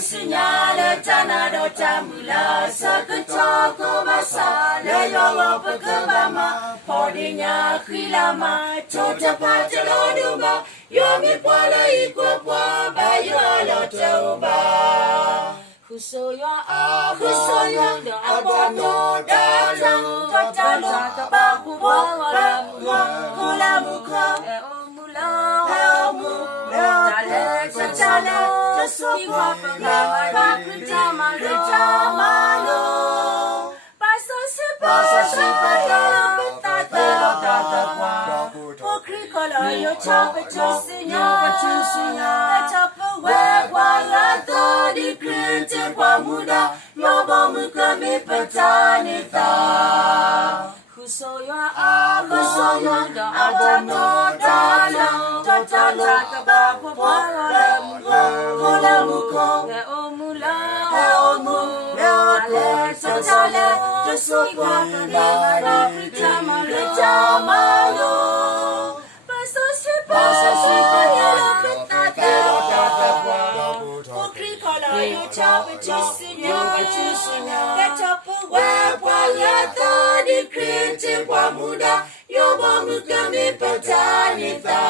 sinyale tana do tamula sakachoko masa le yo pekebama podinya khilama chota patelo duba yomi pala ikwa bayo lo toba Kusoya da abono dalang tatalo babu wala kula muka Chale Josuwa Pagama Paso Okrikola yo chapa chusinya chapa wala to di krente kwa muda yobo mukami patanita Kusoya da abono dalang tatalo babu wala kula muka Chale Josuwa Pagama You chop it, you get up away while you're the creative Wamuda, your Wamukami Patanita.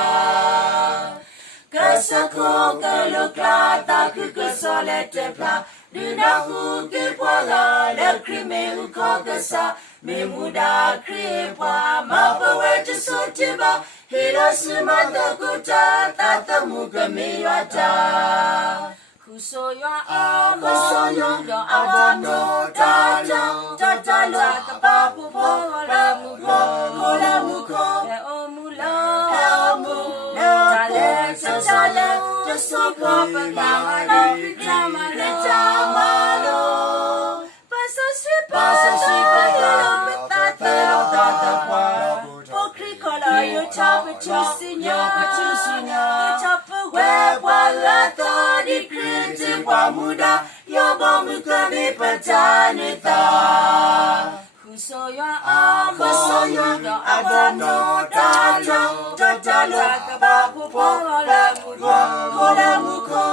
Kasako, Kalokata, Kukosoletepla, Dunahu, Kipwala, the Crime, Ukogasa, Mimuda, Kripa, Mapawe to Sotiba, Hirosima, the Kuta, Tata Mukami Yata. Kusoya da abono dalang tatalo kapapu pola muko chale Josuwa Pagama Jamalo Paso Okrikola yo chapa chusinya chapa wala to di krente kwa muda yobo mukami patanita Kusoya da abono dalang tatalo kapapu pola muko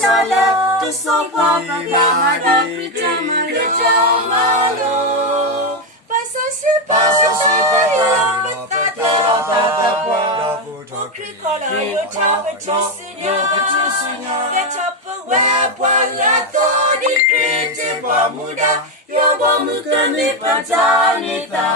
chale Josuwa Pagama Jamalo Paso Okrikola yo chapa chusinya get up away wala to di krente kwa muda yobo mukami patanita